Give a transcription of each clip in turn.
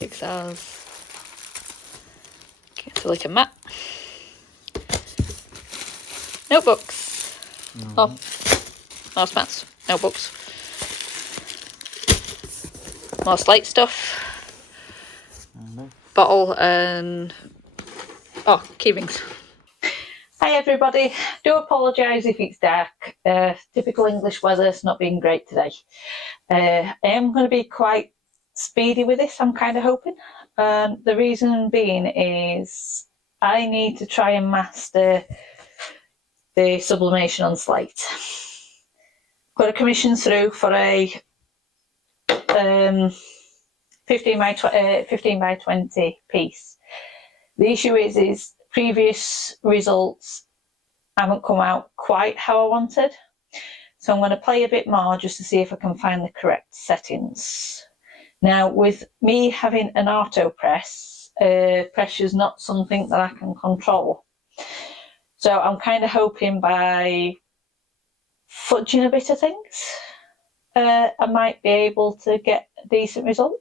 Jigsaws. Okay, silicon mat. Notebooks. Oh, mouse mats. Notebooks. More slate stuff. Bottle and key rings. Hi everybody, do apologise if it's dark. Typical English weather's not been great today. I am going to be quite speedy with this, I'm kind of hoping. The reason being is I need to try and master the sublimation on slate. Got a commission through for a 15 by 20 piece. The issue is previous results haven't come out quite how I wanted. So I'm going to play a bit more just to see if I can find the correct settings. Now, with me having an auto press, pressure is not something that I can control. So I'm kind of hoping by fudging a bit of things, I might be able to get a decent result.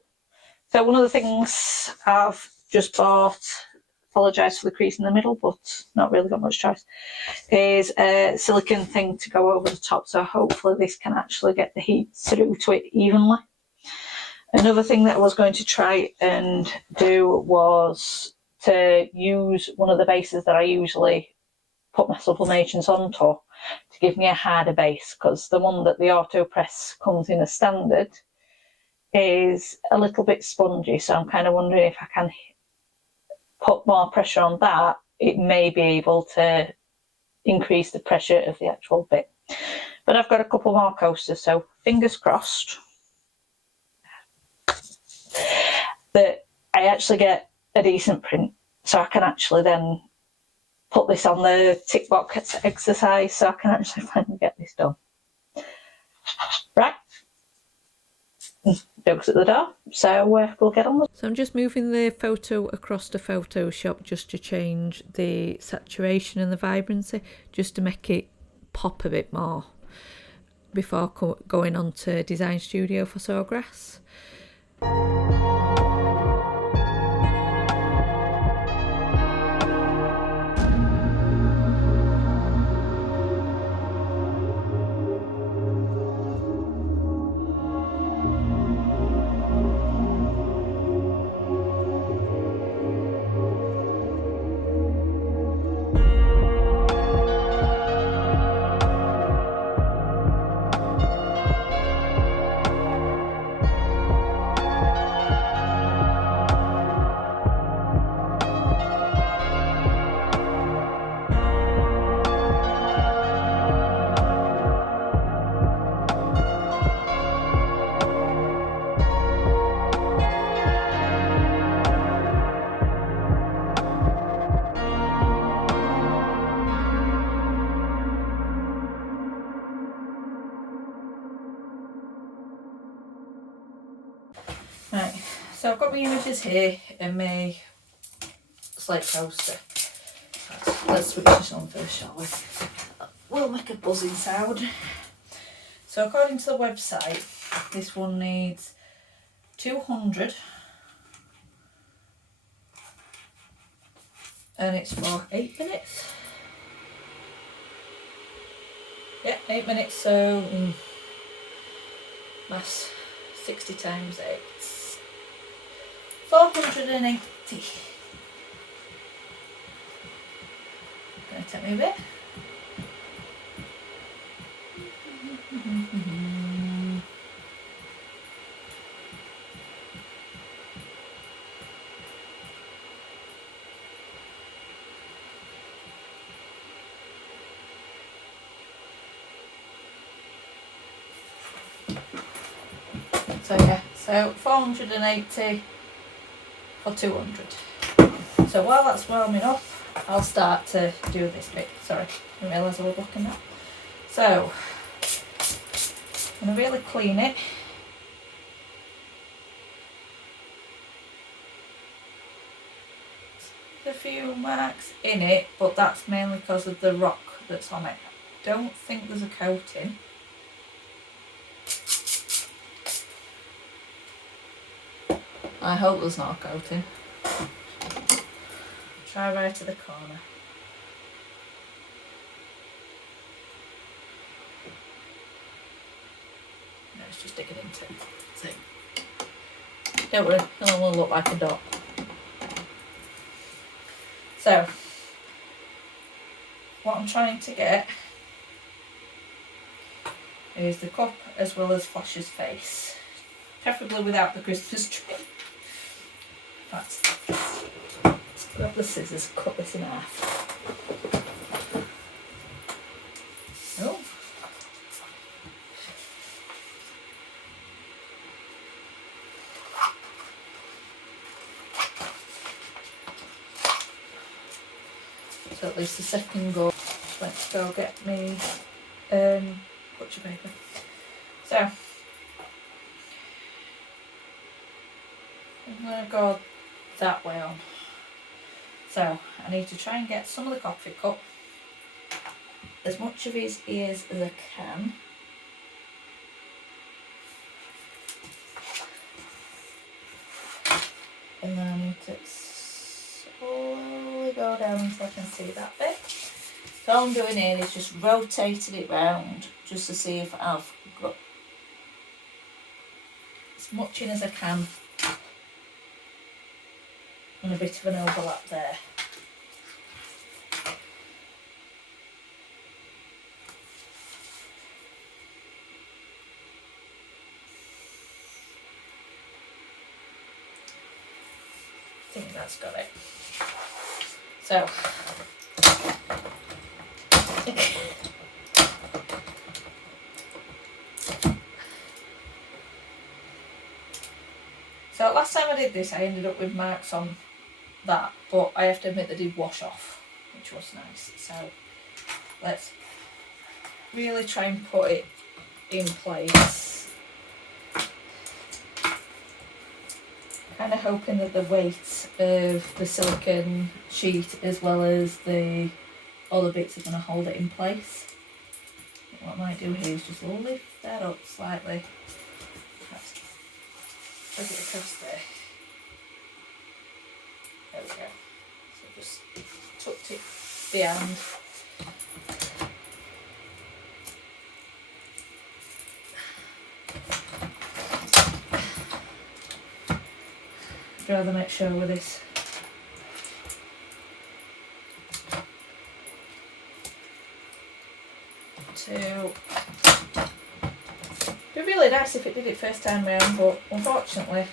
So one of the things I've just bought, apologise for the crease in the middle, but not really got much choice, is a silicone thing to go over the top. So hopefully this can actually get the heat through to it evenly. Another thing that I was going to try and do was to use one of the bases that I usually put my sublimations onto to give me a harder base, because the one that the auto press comes in as standard is a little bit spongy. So I'm kind of wondering if I can put more pressure on that, it may be able to increase the pressure of the actual bit. But I've got a couple more coasters, so fingers crossed that I actually get a decent print, so I can actually then put this on the tick box exercise, so I can actually finally get this done. Right. Dogs at the door, so we'll get on with it. So I'm just moving the photo across to Photoshop just to change the saturation and the vibrancy, just to make it pop a bit more before going on to Design Studio for Sawgrass. Right, so I've got my images here and my slate coaster. Let's switch this on first, shall we? We'll make a buzzing sound. So according to the website, this one needs 200 and it's for 8 minutes. Yeah, 8 minutes, so mass 60 times 8. 480. Gonna take me a bit. So yeah, so 480 for 200. So while that's warming up, I'll start to do this bit. Sorry, I didn't realise I was blocking that. So I'm going to really clean it. There's a few marks in it, but that's mainly because of the rock that's on it. I don't think there's a coating. I hope there's not a coating. Try right to the corner. No, it's just digging into it. See? Don't worry, it'll only look like a dot. So, what I'm trying to get is the cup as well as Flash's face. Preferably without the Christmas tree. Let's grab the scissors, cut this in half. Oh. So at least the second go went to go get me butcher paper. So I'm going to go that way on. So I need to try and get some of the coffee cup, as much of his ears as I can. And then I need to slowly go down so I can see that bit. So all I'm doing here is just rotating it round just to see if I've got as much in as I can and a bit of an overlap there. I think that's got it. So so last time I did this I ended up with marks on that, but I have to admit they did wash off, which was nice. So let's really try and put it in place. Kind of hoping that the weight of the silicone sheet as well as the other bits are going to hold it in place. What I might do here is just lift that up slightly. Perhaps put it across there. There we go. So just tucked it behind. I'd rather make sure with this. It'd be really nice if it did it first time round, but unfortunately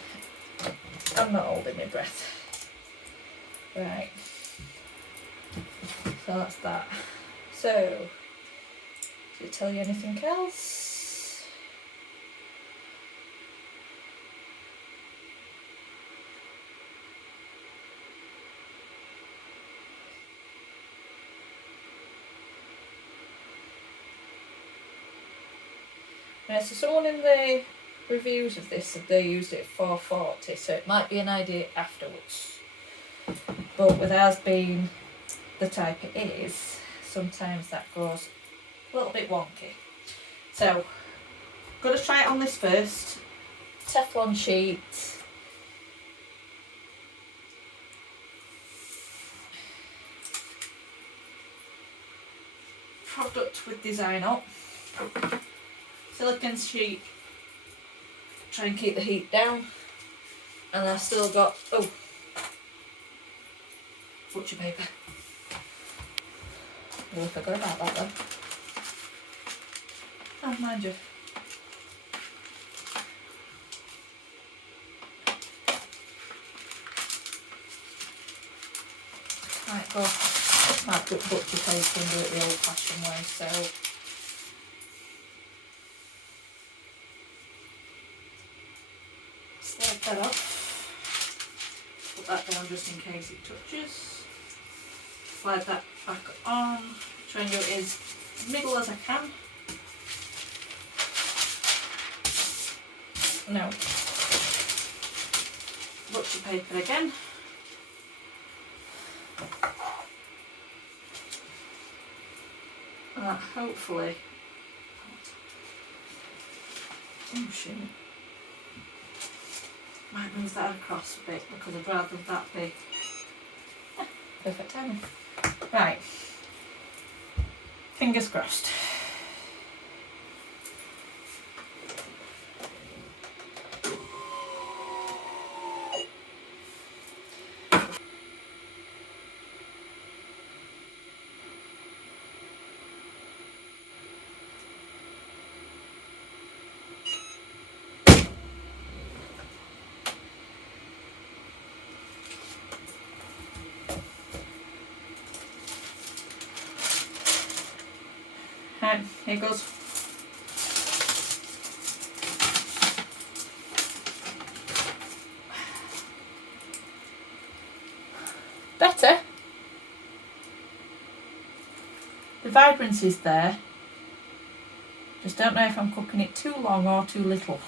I'm not holding my breath. Right, so that's that. So, does it tell you anything else? Right, so someone in the reviews of this said they used it at 440, so it might be an idea afterwards. But with ours being the type it is, sometimes that goes a little bit wonky. So, I'm going to try it on this first. Teflon sheet. Product with design up. Silicone sheet. Try and keep the heat down. And I've still got, butcher paper. Really forgot about that then. Oh, mind you. Might put butcher paper and do it the old fashioned way, so slide that off. Put that down just in case it touches. Slide that back on. Try and do it as middle as I can. Now, butcher paper again. Hopefully, Might move that across a bit because I'd rather that be perfect timing. Right, fingers crossed. Right, here goes. Better. The vibrancy's there. Just don't know if I'm cooking it too long or too little.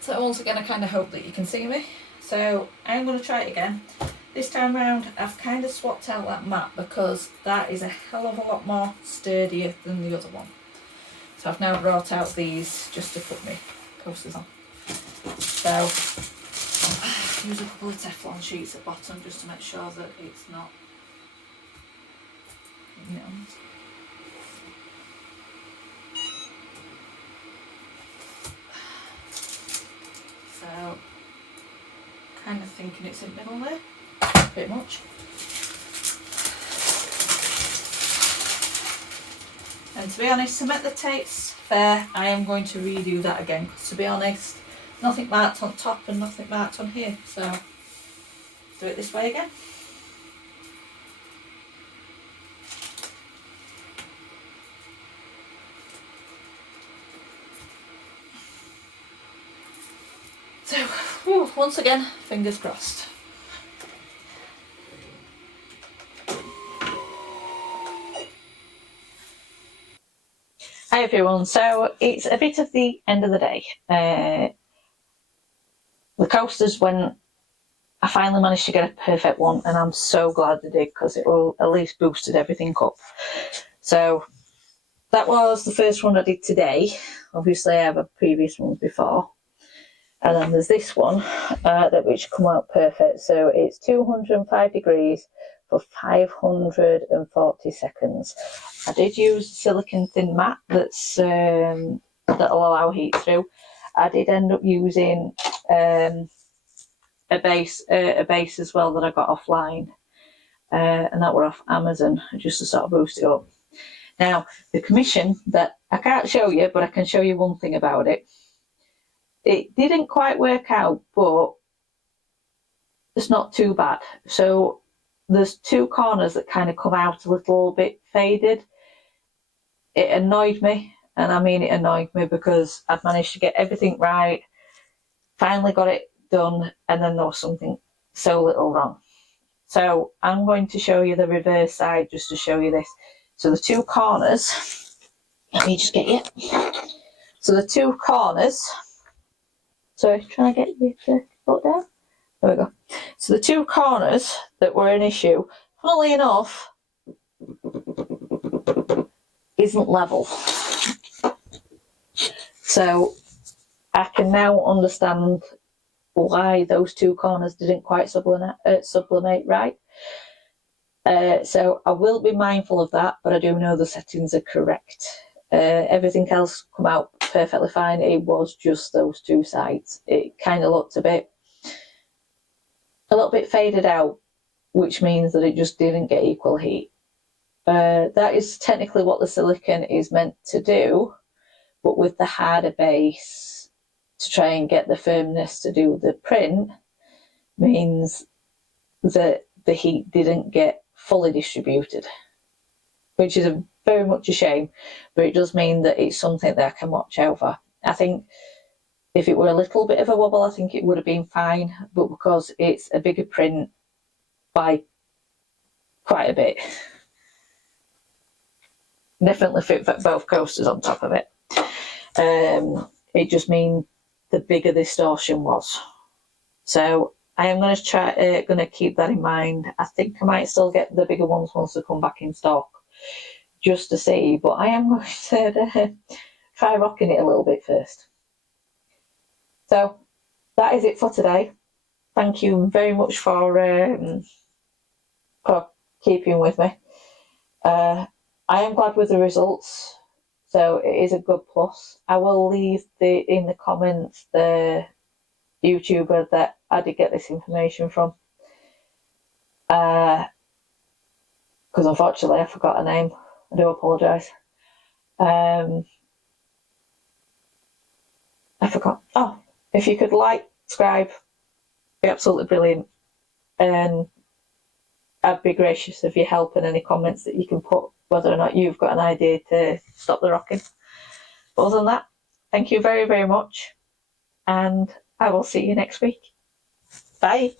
So once again, I kind of hope that you can see me. So I'm going to try it again. This time round, I've kind of swapped out that mat because that is a hell of a lot more sturdier than the other one. So I've now brought out these just to put my coasters on. So use a couple of Teflon sheets at bottom just to make sure that it's not, you know. So kind of thinking it's in the middle there. Bit much. And to be honest, to make the tapes fair, I am going to redo that again, because to be honest, nothing marked on top and nothing marked on here, so do it this way again. So, once again, fingers crossed. Hi everyone, so it's a bit of the end of the day. The coasters went, I finally managed to get a perfect one, and I'm so glad I did because it will at least boosted everything up. So that was the first one I did today. Obviously I have a previous one before. And then there's this one which come out perfect. So it's 205 degrees for 540 seconds. I did use a silicone thin mat that'll allow heat through. I did end up using a base as well that I got offline, and that were off Amazon just to sort of boost it up. Now the commission that I can't show you, but I can show you one thing about it. It didn't quite work out, but it's not too bad. So there's two corners that kind of come out a little bit faded. It annoyed me, and I mean it annoyed me because I'd managed to get everything right, finally got it done, and then there was something so little wrong. So I'm going to show you the reverse side just to show you this. So the two corners, let me just get you. So the two corners, sorry, trying to get you to put down. There we go. So the two corners that were an issue, funnily enough, isn't level. So I can now understand why those two corners didn't quite sublimate right. So I will be mindful of that, but I do know the settings are correct. Everything else come out perfectly fine. It was just those two sides. It kind of looked a little bit faded out, which means that it just didn't get equal heat. That is technically what the silicone is meant to do, but with the harder base to try and get the firmness to do the print means that the heat didn't get fully distributed, which is very much a shame, but it does mean that it's something that I can watch out for. I think if it were a little bit of a wobble, I think it would have been fine, but because it's a bigger print by quite a bit, definitely fit both coasters on top of it. It just means the bigger the distortion was. So I am going to keep that in mind. I think I might still get the bigger ones once they come back in stock, just to see. But I am going to try rocking it a little bit first. So that is it for today. Thank you very much for keeping with me. I am glad with the results, so it is a good plus. I will leave in the comments the YouTuber that I did get this information from, because unfortunately I forgot her name. I do apologise. I forgot. Oh, if you could like, subscribe, be absolutely brilliant, and I'd be gracious of your help and any comments that you can put, whether or not you've got an idea to stop the rocking. But other than that, thank you very, very much, and I will see you next week. Bye.